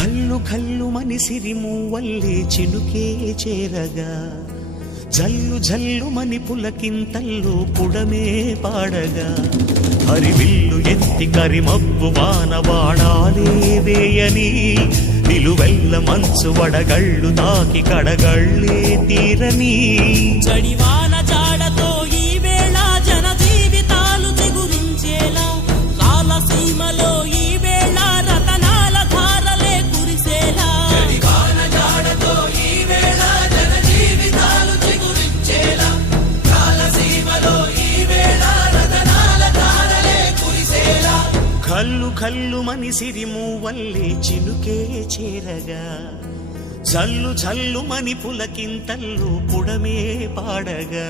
కల్లు కల్లు మని సిరిమూవల్లే చినుకే చేరగా జల్లు జల్లు మని పులకింతల్లో పుడమే పాడగా హరివిల్లు ఎత్తి కరిమబ్బు వానవాడాలే వేయని నిలువెల్ల మంచు వడగళ్ళు తాకి కడగళ్ళే తీరని చడివాన జాడతో ఈ వేళ జన జీవితాలు చిగురించేలా రాలసీమలో ఈ వేళ రతనాల ధారలే కురిసేలా చడివాన జాడతో ఈ వేళ జన జీవితాలు చిగురించేలా రాలసీమలో ఈ వేళ రతనాల ధారలే కురిసేలా కల్లు కల్లు మని సిరిమూవల్లే చినుకే చేరగా జల్లు జల్లు మని పులకింతల్లు పుడమే పాడగా